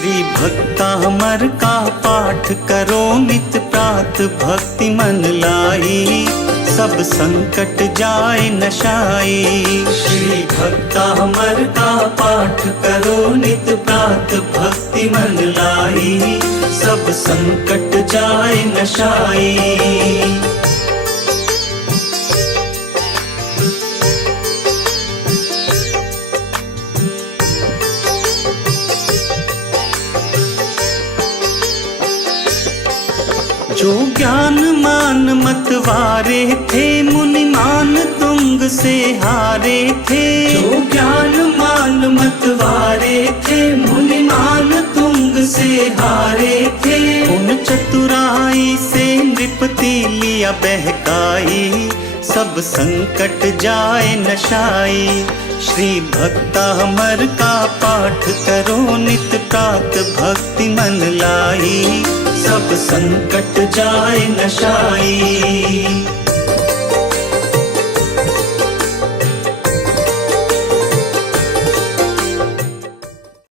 श्री भक्तामर का पाठ करो नित प्रात भक्ति मन लाई, सब संकट जाए नशाई। श्री भक्तामर का पाठ करो नित प्रात भक्ति मन लाई, सब संकट जाए नशाई। जो ज्ञान मान मतवारे थे, मुनिमान तुंग से हारे थे। जो ज्ञान मान मतवारे थे, मुनिमान तुंग से हारे थे। उन चतुराई से नृपति लिया बहकाई, सब संकट जाए नशाई। श्री भक्तामर का पाठ करो नित प्रात भक्ति मन लाई, सब संकट जाए नशाई।